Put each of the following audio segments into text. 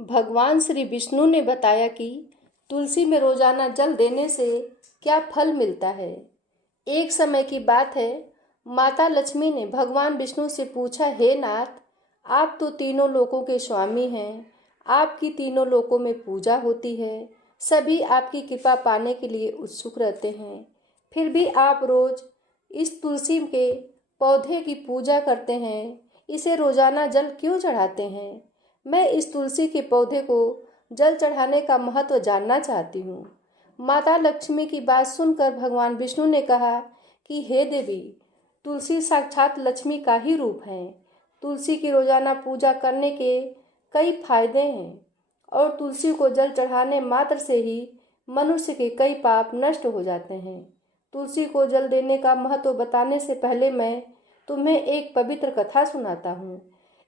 भगवान श्री विष्णु ने बताया कि तुलसी में रोजाना जल देने से क्या फल मिलता है। एक समय की बात है, माता लक्ष्मी ने भगवान विष्णु से पूछा, हे नाथ, आप तो तीनों लोकों के स्वामी हैं, आपकी तीनों लोकों में पूजा होती है, सभी आपकी कृपा पाने के लिए उत्सुक रहते हैं, फिर भी आप रोज इस तुलसी के पौधे की पूजा करते हैं, इसे रोजाना जल क्यों चढ़ाते हैं? मैं इस तुलसी के पौधे को जल चढ़ाने का महत्व जानना चाहती हूँ। माता लक्ष्मी की बात सुनकर भगवान विष्णु ने कहा कि हे देवी, तुलसी साक्षात लक्ष्मी का ही रूप है। तुलसी की रोजाना पूजा करने के कई फायदे हैं और तुलसी को जल चढ़ाने मात्र से ही मनुष्य के कई पाप नष्ट हो जाते हैं। तुलसी को जल देने का महत्व बताने से पहले मैं तुम्हें एक पवित्र कथा सुनाता हूँ।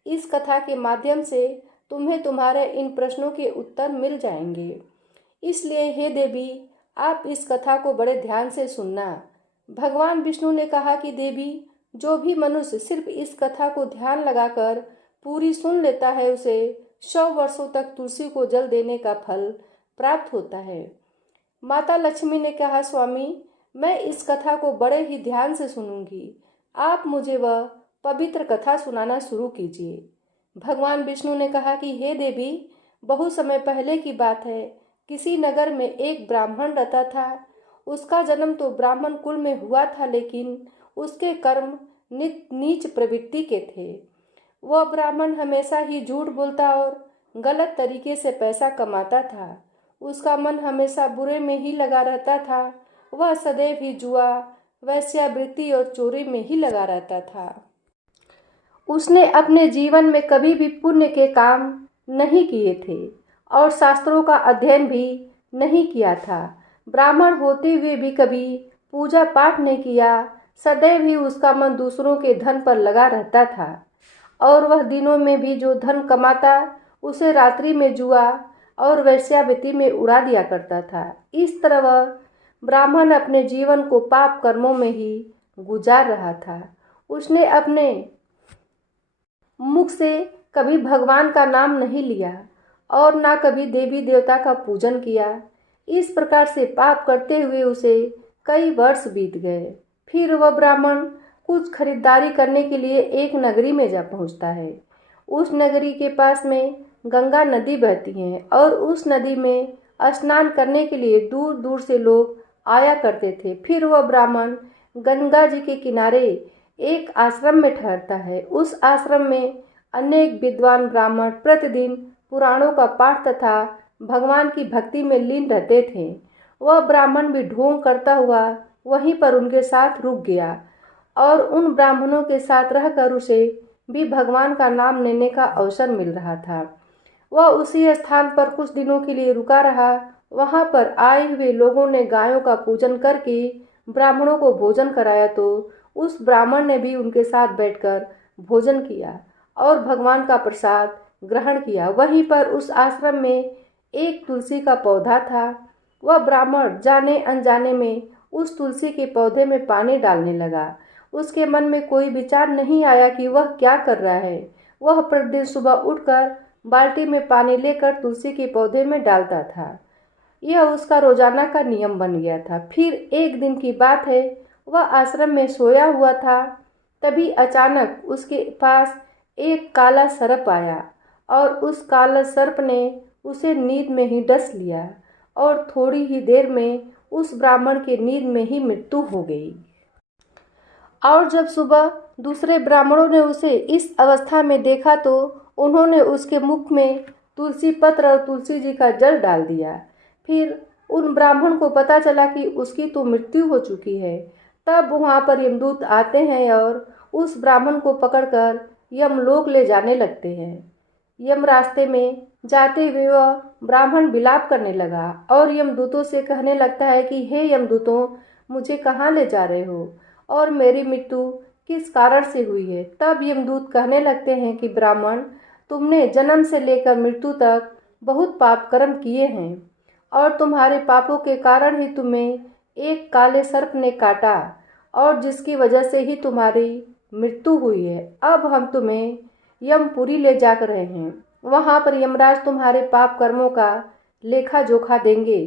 इस कथा के माध्यम से तुम्हें तुम्हारे इन प्रश्नों के उत्तर मिल जाएंगे। इसलिए हे देवी, आप इस कथा को बड़े ध्यान से सुनना। भगवान विष्णु ने कहा कि देवी, जो भी मनुष्य सिर्फ इस कथा को ध्यान लगाकर पूरी सुन लेता है, उसे 100 वर्षों तक तुलसी को जल देने का फल प्राप्त होता है। माता लक्ष्मी ने कहा, स्वामी, मैं इस कथा को बड़े ही ध्यान से सुनूंगी। आप मुझे वह पवित्र कथा सुनाना शुरू कीजिए। भगवान विष्णु ने कहा कि हे देवी, बहुत समय पहले की बात है, किसी नगर में एक ब्राह्मण रहता था। उसका जन्म तो ब्राह्मण कुल में हुआ था, लेकिन उसके कर्म नीच प्रवृत्ति के थे। वह ब्राह्मण हमेशा ही झूठ बोलता और गलत तरीके से पैसा कमाता था। उसका मन हमेशा बुरे में ही लगा रहता था। वह सदैव ही जुआ, वेश्यावृत्ति और चोरी में ही लगा रहता था। उसने अपने जीवन में कभी भी पुण्य के काम नहीं किए थे और शास्त्रों का अध्ययन भी नहीं किया था। ब्राह्मण होते हुए भी कभी पूजा पाठ नहीं किया। सदैव ही उसका मन दूसरों के धन पर लगा रहता था और वह दिनों में भी जो धन कमाता उसे रात्रि में जुआ और वेश्यावृत्ति में उड़ा दिया करता था। इस तरह वह ब्राह्मण अपने जीवन को पाप कर्मों में ही गुजार रहा था। उसने अपने मुख से कभी भगवान का नाम नहीं लिया और ना कभी देवी देवता का पूजन किया। इस प्रकार से पाप करते हुए उसे कई वर्ष बीत गए। फिर वह ब्राह्मण कुछ खरीदारी करने के लिए एक नगरी में जा पहुंचता है। उस नगरी के पास में गंगा नदी बहती है और उस नदी में स्नान करने के लिए दूर दूर से लोग आया करते थे। फिर वह ब्राह्मण गंगा जी के किनारे एक आश्रम में ठहरता है। उस आश्रम में अनेक विद्वान ब्राह्मण प्रतिदिन पुराणों का पाठ तथा भगवान की भक्ति में लीन रहते थे। वह ब्राह्मण भी ढोंग करता हुआ वहीं पर उनके साथ रुक गया और उन ब्राह्मणों के साथ रहकर उसे भी भगवान का नाम लेने का अवसर मिल रहा था। वह उसी स्थान पर कुछ दिनों के लिए रुका रहा। वहां पर आए हुए लोगों ने गायों का पूजन करके ब्राह्मणों को भोजन कराया, तो उस ब्राह्मण ने भी उनके साथ बैठकर भोजन किया और भगवान का प्रसाद ग्रहण किया। वहीं पर उस आश्रम में एक तुलसी का पौधा था। वह ब्राह्मण जाने अनजाने में उस तुलसी के पौधे में पानी डालने लगा। उसके मन में कोई विचार नहीं आया कि वह क्या कर रहा है। वह प्रतिदिन सुबह उठकर बाल्टी में पानी लेकर तुलसी के पौधे में डालता था। यह उसका रोजाना का नियम बन गया था। फिर एक दिन की बात है, वह आश्रम में सोया हुआ था। तभी अचानक उसके पास एक काला सर्प आया और उस काला सर्प ने उसे नींद में ही डस लिया और थोड़ी ही देर में उस ब्राह्मण की नींद में ही मृत्यु हो गई। और जब सुबह दूसरे ब्राह्मणों ने उसे इस अवस्था में देखा तो उन्होंने उसके मुख में तुलसी पत्र और तुलसी जी का जल डाल दिया। फिर उन ब्राह्मण को पता चला कि उसकी तो मृत्यु हो चुकी है। तब वहाँ पर यमदूत आते हैं और उस ब्राह्मण को पकड़कर यमलोक ले जाने लगते हैं। यम रास्ते में जाते हुए वह ब्राह्मण विलाप करने लगा और यमदूतों से कहने लगता है कि हे यमदूतों, मुझे कहाँ ले जा रहे हो और मेरी मृत्यु किस कारण से हुई है। तब यमदूत कहने लगते हैं कि ब्राह्मण, तुमने जन्म से लेकर मृत्यु तक बहुत पाप कर्म किए हैं और तुम्हारे पापों के कारण ही तुम्हें एक काले सर्प ने काटा और जिसकी वजह से ही तुम्हारी मृत्यु हुई है। अब हम तुम्हें यमपुरी ले जा रहे हैं। वहाँ पर यमराज तुम्हारे पाप कर्मों का लेखा जोखा देंगे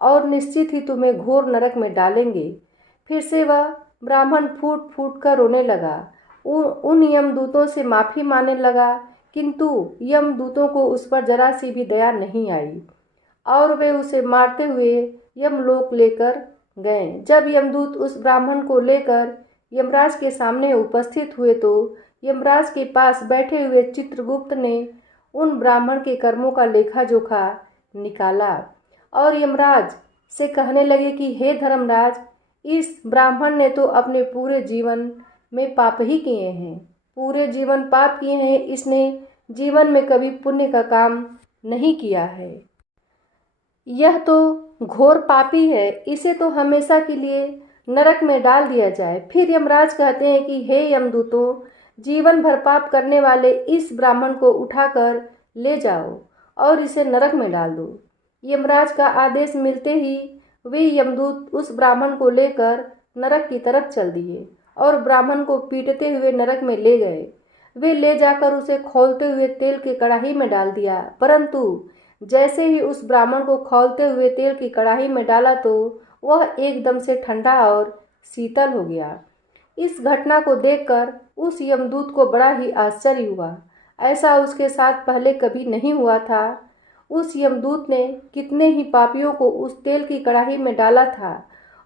और निश्चित ही तुम्हें घोर नरक में डालेंगे। फिर से वह ब्राह्मण फूट फूट कर रोने लगा। उन यमदूतों से माफ़ी मांगने लगा, किंतु यमदूतों को उस पर जरा सी भी दया नहीं आई और वे उसे मारते हुए यमलोक लेकर गए। जब यमदूत उस ब्राह्मण को लेकर यमराज के सामने उपस्थित हुए तो यमराज के पास बैठे हुए चित्रगुप्त ने उन ब्राह्मण के कर्मों का लेखा जोखा निकाला और यमराज से कहने लगे कि हे धर्मराज, इस ब्राह्मण ने तो अपने पूरे जीवन में पाप ही किए हैं, पूरे जीवन पाप किए हैं। इसने जीवन में कभी पुण्य का काम नहीं किया है। यह तो घोर पापी है, इसे तो हमेशा के लिए नरक में डाल दिया जाए। फिर यमराज कहते हैं कि हे यमदूतों, जीवन भर पाप करने वाले इस ब्राह्मण को उठाकर ले जाओ और इसे नरक में डाल दो। यमराज का आदेश मिलते ही वे यमदूत उस ब्राह्मण को लेकर नरक की तरफ चल दिए और ब्राह्मण को पीटते हुए नरक में ले गए। वे ले जाकर उसे खौलते हुए तेल की कढ़ाई में डाल दिया, परंतु जैसे ही उस ब्राह्मण को खौलते हुए तेल की कढ़ाई में डाला तो वह एकदम से ठंडा और शीतल हो गया। इस घटना को देखकर उस यमदूत को बड़ा ही आश्चर्य हुआ। ऐसा उसके साथ पहले कभी नहीं हुआ था। उस यमदूत ने कितने ही पापियों को उस तेल की कढ़ाई में डाला था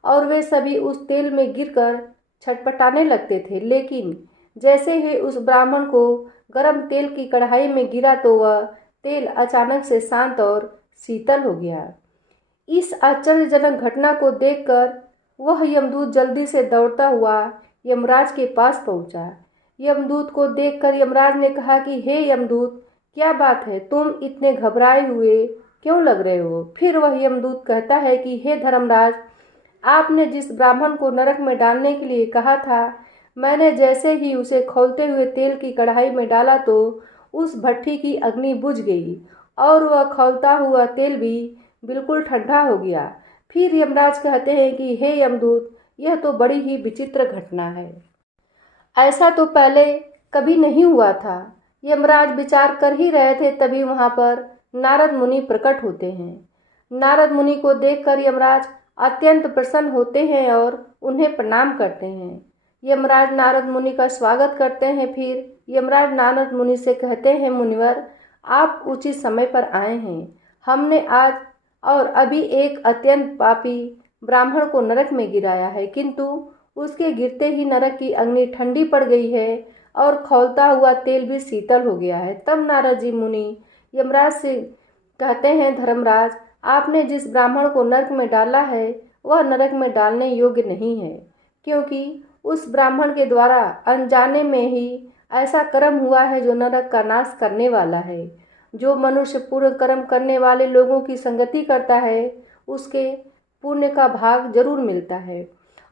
और वे सभी उस तेल में गिरकर छटपटाने लगते थे, लेकिन जैसे ही उस ब्राह्मण को गर्म तेल की कढ़ाई में गिरा तो वह तेल अचानक से शांत और शीतल हो गया। इस आश्चर्यजनक घटना को देखकर वह यमदूत जल्दी से दौड़ता हुआ यमराज के पास पहुंचा। यमदूत को देखकर यमराज ने कहा कि हे यमदूत, क्या बात है, तुम इतने घबराए हुए क्यों लग रहे हो? फिर वह यमदूत कहता है कि हे धर्मराज, आपने जिस ब्राह्मण को नरक में डालने के लिए कहा था, मैंने जैसे ही उसे खौलते हुए तेल की कढ़ाई में डाला तो उस भट्ठी की अग्नि बुझ गई और वह खौलता हुआ तेल भी बिल्कुल ठंडा हो गया। फिर यमराज कहते हैं कि हे यमदूत, यह तो बड़ी ही विचित्र घटना है, ऐसा तो पहले कभी नहीं हुआ था। यमराज विचार कर ही रहे थे, तभी वहाँ पर नारद मुनि प्रकट होते हैं। नारद मुनि को देखकर यमराज अत्यंत प्रसन्न होते हैं और उन्हें प्रणाम करते हैं। यमराज नारद मुनि का स्वागत करते हैं। फिर यमराज नारद मुनि से कहते हैं, मुनिवर, आप उचित समय पर आए हैं। हमने आज और अभी एक अत्यंत पापी ब्राह्मण को नरक में गिराया है, किंतु उसके गिरते ही नरक की अग्नि ठंडी पड़ गई है और खौलता हुआ तेल भी शीतल हो गया है। तब नारद जी मुनि यमराज से कहते हैं, धर्मराज, आपने जिस ब्राह्मण को नरक में डाला है वह नरक में डालने योग्य नहीं है, क्योंकि उस ब्राह्मण के द्वारा अनजाने में ही ऐसा कर्म हुआ है जो नरक का नाश करने वाला है। जो मनुष्य पूर्ण कर्म करने वाले लोगों की संगति करता है उसके पुण्य का भाग जरूर मिलता है।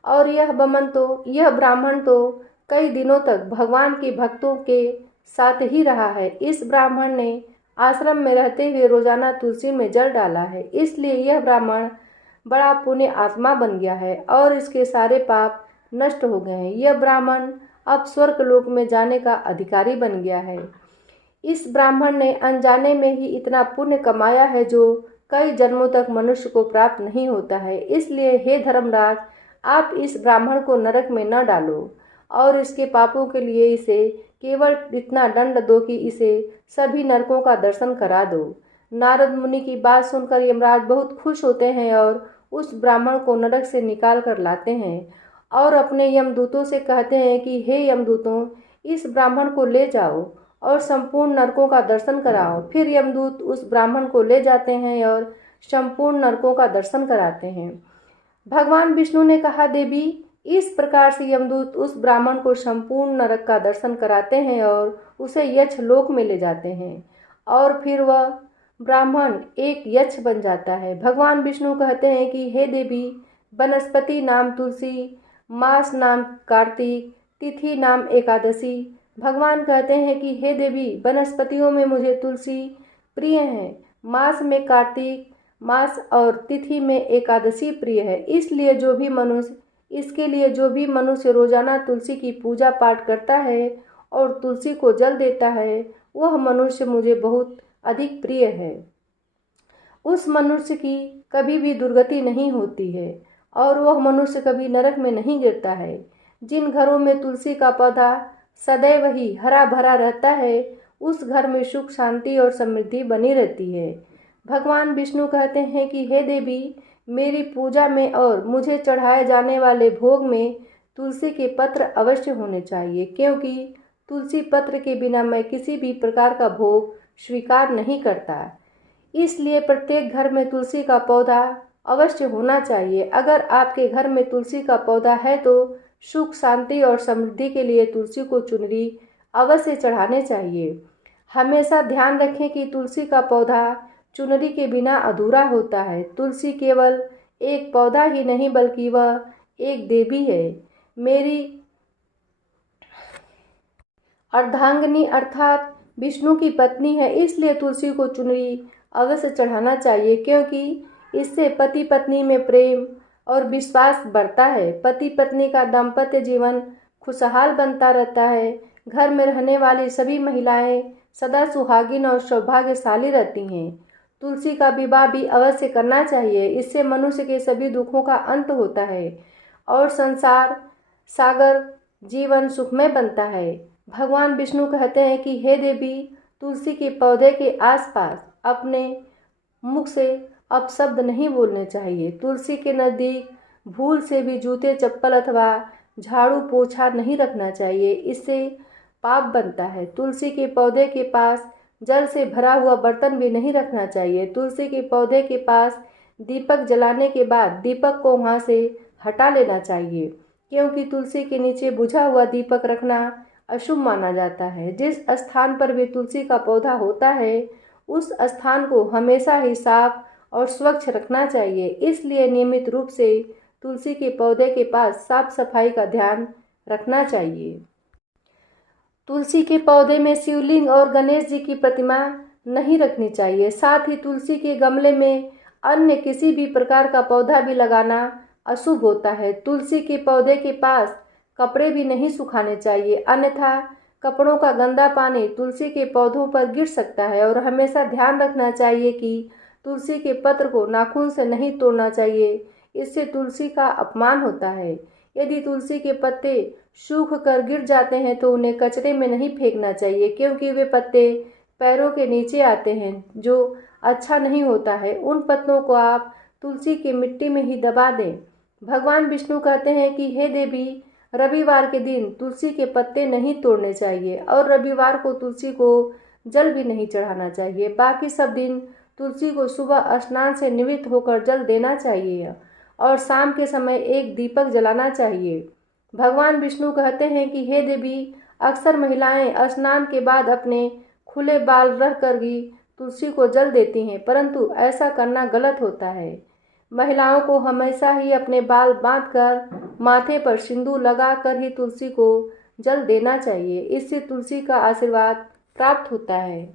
और यह ब्राह्मण तो कई दिनों तक भगवान के भक्तों के साथ ही रहा है। इस ब्राह्मण ने आश्रम में रहते हुए रोजाना तुलसी में जल डाला है, इसलिए यह ब्राह्मण बड़ा पुण्य आत्मा बन गया है और इसके सारे पाप नष्ट हो गए हैं। यह ब्राह्मण अब स्वर्ग लोक में जाने का अधिकारी बन गया है। इस ब्राह्मण ने अनजाने में ही इतना पुण्य कमाया है जो कई जन्मों तक मनुष्य को प्राप्त नहीं होता है। इसलिए हे धर्मराज, आप इस ब्राह्मण को नरक में न डालो और इसके पापों के लिए इसे केवल इतना दंड दो कि इसे सभी नरकों का दर्शन करा दो। नारद मुनि की बात सुनकर यमराज बहुत खुश होते हैं और उस ब्राह्मण को नरक से निकाल कर लाते हैं और अपने यमदूतों से कहते हैं कि हे यमदूतों, इस ब्राह्मण को ले जाओ और संपूर्ण नरकों का दर्शन कराओ। फिर यमदूत उस ब्राह्मण को ले जाते हैं और संपूर्ण नरकों का दर्शन कराते हैं। भगवान विष्णु ने कहा, देवी, इस प्रकार से यमदूत उस ब्राह्मण को संपूर्ण नरक का दर्शन कराते हैं और उसे यक्ष लोक में ले जाते हैं और फिर वह ब्राह्मण एक यक्ष बन जाता है। भगवान विष्णु कहते हैं कि हे देवी, वनस्पति नाम तुलसी, मास नाम कार्तिक, तिथि नाम एकादशी। भगवान कहते हैं कि हे देवी, वनस्पतियों में मुझे तुलसी प्रिय है, मास में कार्तिक मास और तिथि में एकादशी प्रिय है। इसके लिए जो भी मनुष्य रोजाना तुलसी की पूजा पाठ करता है और तुलसी को जल देता है, वह मनुष्य मुझे बहुत अधिक प्रिय है। उस मनुष्य की कभी भी दुर्गति नहीं होती है और वह मनुष्य कभी नरक में नहीं गिरता है। जिन घरों में तुलसी का पौधा सदैव ही हरा भरा रहता है, उस घर में सुख, शांति और समृद्धि बनी रहती है। भगवान विष्णु कहते हैं कि हे देवी, मेरी पूजा में और मुझे चढ़ाए जाने वाले भोग में तुलसी के पत्र अवश्य होने चाहिए, क्योंकि तुलसी पत्र के बिना मैं किसी भी प्रकार का भोग स्वीकार नहीं करता। इसलिए प्रत्येक घर में तुलसी का पौधा अवश्य होना चाहिए। अगर आपके घर में तुलसी का पौधा है तो सुख, शांति और समृद्धि के लिए तुलसी को चुनरी अवश्य चढ़ाने चाहिए। हमेशा ध्यान रखें कि तुलसी का पौधा चुनरी के बिना अधूरा होता है। तुलसी केवल एक पौधा ही नहीं बल्कि वह एक देवी है, मेरी अर्धांगिनी अर्थात विष्णु की पत्नी है। इसलिए तुलसी को चुनरी अवश्य चढ़ाना चाहिए, क्योंकि इससे पति पत्नी में प्रेम और विश्वास बढ़ता है। पति पत्नी का दाम्पत्य जीवन खुशहाल बनता रहता है। घर में रहने वाली सभी महिलाएं सदा सुहागिन और सौभाग्यशाली रहती हैं। तुलसी का विवाह भी अवश्य करना चाहिए। इससे मनुष्य के सभी दुखों का अंत होता है और संसार सागर जीवन सुखमय बनता है। भगवान विष्णु कहते हैं कि हे देवी, तुलसी के पौधे के आसपास अपने मुख से अपशब्द नहीं बोलने चाहिए। तुलसी के नज़दीक भूल से भी जूते, चप्पल अथवा झाड़ू पोछा नहीं रखना चाहिए, इससे पाप बनता है। तुलसी के पौधे के पास जल से भरा हुआ बर्तन भी नहीं रखना चाहिए। तुलसी के पौधे के पास दीपक जलाने के बाद दीपक को वहाँ से हटा लेना चाहिए, क्योंकि तुलसी के नीचे बुझा हुआ दीपक रखना अशुभ माना जाता है। जिस स्थान पर भी तुलसी का पौधा होता है, उस स्थान को हमेशा ही साफ और स्वच्छ रखना चाहिए। इसलिए नियमित रूप से तुलसी के पौधे के पास साफ सफाई का ध्यान रखना चाहिए। तुलसी के पौधे में शिवलिंग और गणेश जी की प्रतिमा नहीं रखनी चाहिए। साथ ही तुलसी के गमले में अन्य किसी भी प्रकार का पौधा भी लगाना अशुभ होता है। तुलसी के पौधे के पास कपड़े भी नहीं सुखाने चाहिए, अन्यथा कपड़ों का गंदा पानी तुलसी के पौधों पर गिर सकता है। और हमेशा ध्यान रखना चाहिए कि तुलसी के पत्र को नाखून से नहीं तोड़ना चाहिए, इससे तुलसी का अपमान होता है। यदि तुलसी के पत्ते सूख कर गिर जाते हैं तो उन्हें कचरे में नहीं फेंकना चाहिए, क्योंकि वे पत्ते पैरों के नीचे आते हैं, जो अच्छा नहीं होता है। उन पत्तों को आप तुलसी की मिट्टी में ही दबा दें। भगवान विष्णु कहते हैं कि हे देवी, रविवार के दिन तुलसी के पत्ते नहीं तोड़ने चाहिए और रविवार को तुलसी को जल भी नहीं चढ़ाना चाहिए। बाकी सब दिन तुलसी को सुबह स्नान से निवृत्त होकर जल देना चाहिए और शाम के समय एक दीपक जलाना चाहिए। भगवान विष्णु कहते हैं कि हे देवी, अक्सर महिलाएं स्नान के बाद अपने खुले बाल रह कर भी तुलसी को जल देती हैं, परंतु ऐसा करना गलत होता है। महिलाओं को हमेशा ही अपने बाल बांधकर माथे पर सिंदूर लगाकर ही तुलसी को जल देना चाहिए, इससे तुलसी का आशीर्वाद प्राप्त होता है।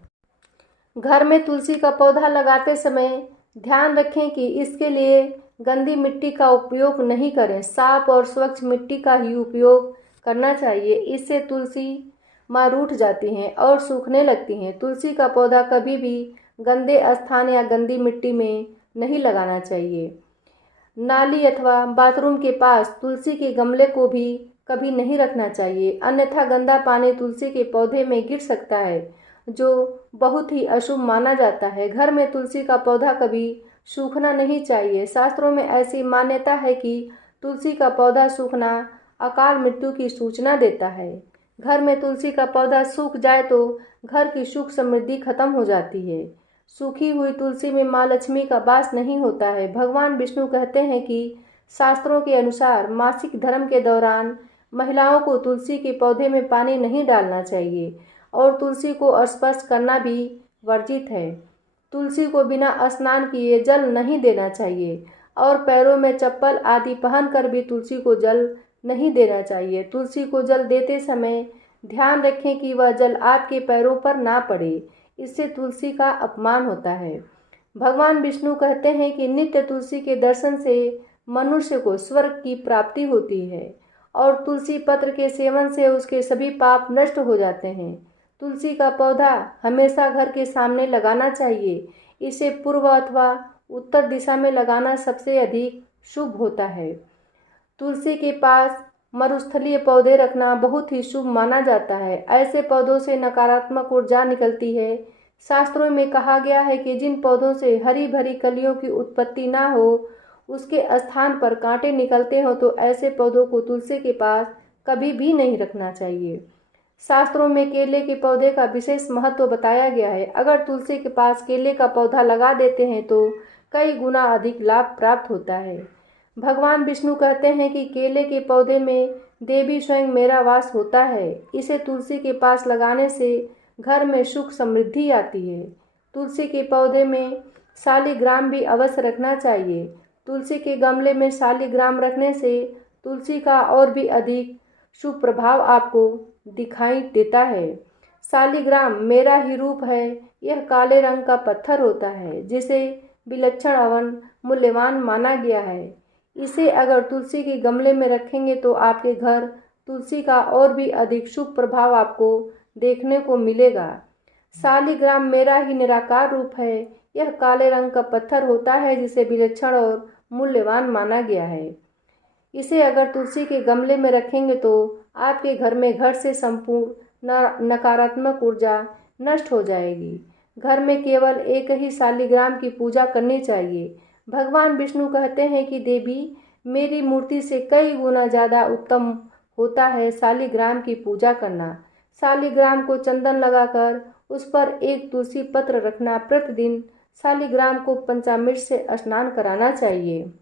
घर में तुलसी का पौधा लगाते समय ध्यान रखें कि इसके लिए गंदी मिट्टी का उपयोग नहीं करें, साफ और स्वच्छ मिट्टी का ही उपयोग करना चाहिए। इससे तुलसी माँ रूठ जाती हैं और सूखने लगती हैं। तुलसी का पौधा कभी भी गंदे स्थान या गंदी मिट्टी में नहीं लगाना चाहिए। नाली अथवा बाथरूम के पास तुलसी के गमले को भी कभी नहीं रखना चाहिए, अन्यथा गंदा पानी तुलसी के पौधे में गिर सकता है, जो बहुत ही अशुभ माना जाता है। घर में तुलसी का पौधा कभी सूखना नहीं चाहिए। शास्त्रों में ऐसी मान्यता है कि तुलसी का पौधा सूखना अकाल मृत्यु की सूचना देता है। घर में तुलसी का पौधा सूख जाए तो घर की सुख समृद्धि खत्म हो जाती है। सूखी हुई तुलसी में माँ लक्ष्मी का वास नहीं होता है। भगवान विष्णु कहते हैं कि शास्त्रों के अनुसार मासिक धर्म के दौरान महिलाओं को तुलसी के पौधे में पानी नहीं डालना चाहिए और तुलसी को स्पर्श करना भी वर्जित है। तुलसी को बिना स्नान किए जल नहीं देना चाहिए और पैरों में चप्पल आदि पहनकर भी तुलसी को जल नहीं देना चाहिए। तुलसी को जल देते समय ध्यान रखें कि वह जल आपके पैरों पर ना पड़े, इससे तुलसी का अपमान होता है। भगवान विष्णु कहते हैं कि नित्य तुलसी के दर्शन से मनुष्य को स्वर्ग की प्राप्ति होती है और तुलसी पत्र के सेवन से उसके सभी पाप नष्ट हो जाते हैं। तुलसी का पौधा हमेशा घर के सामने लगाना चाहिए। इसे पूर्व अथवा उत्तर दिशा में लगाना सबसे अधिक शुभ होता है। तुलसी के पास मरुस्थलीय पौधे रखना बहुत ही शुभ माना जाता है। ऐसे पौधों से नकारात्मक ऊर्जा निकलती है। शास्त्रों में कहा गया है कि जिन पौधों से हरी भरी कलियों की उत्पत्ति ना हो, उसके स्थान पर कांटे निकलते हो, तो ऐसे पौधों को तुलसी के पास कभी भी नहीं रखना चाहिए। शास्त्रों में केले के पौधे का विशेष महत्व बताया गया है। अगर तुलसी के पास केले का पौधा लगा देते हैं तो कई गुना अधिक लाभ प्राप्त होता है। भगवान विष्णु कहते हैं कि केले के पौधे में देवी स्वयं मेरा वास होता है। इसे तुलसी के पास लगाने से घर में सुख समृद्धि आती है। तुलसी के पौधे में शालिग्राम भी अवश्य रखना चाहिए। तुलसी के गमले में शालिग्राम रखने से तुलसी का और भी अधिक शुभ प्रभाव आपको दिखाई देता है। शालिग्राम मेरा ही रूप है। यह काले रंग का पत्थर होता है जिसे विलक्षण एवं मूल्यवान माना गया है। इसे अगर तुलसी के गमले में रखेंगे तो आपके घर तुलसी का और भी अधिक शुभ प्रभाव आपको देखने को मिलेगा। शालिग्राम मेरा ही निराकार रूप है। यह काले रंग का पत्थर होता है जिसे विलक्षण और मूल्यवान माना गया है। इसे अगर तुलसी के गमले में रखेंगे तो आपके घर में घर से संपूर्ण नकारात्मक ऊर्जा नष्ट हो जाएगी। घर में केवल एक ही शालिग्राम की पूजा करनी चाहिए। भगवान विष्णु कहते हैं कि देवी मेरी मूर्ति से कई गुना ज़्यादा उत्तम होता है शालिग्राम की पूजा करना। शालिग्राम को चंदन लगाकर उस पर एक तुलसी पत्र रखना, प्रतिदिन शालिग्राम को पंचामृत से स्नान कराना चाहिए।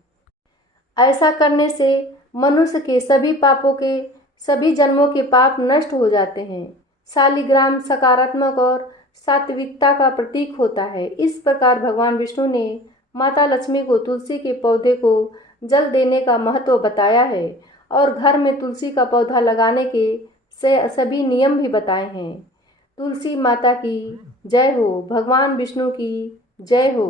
ऐसा करने से मनुष्य के सभी पापों के सभी जन्मों के पाप नष्ट हो जाते हैं। शालिग्राम सकारात्मक और सात्विकता का प्रतीक होता है। इस प्रकार भगवान विष्णु ने माता लक्ष्मी को तुलसी के पौधे को जल देने का महत्व बताया है और घर में तुलसी का पौधा लगाने के सभी नियम भी बताए हैं। तुलसी माता की जय हो। भगवान विष्णु की जय हो।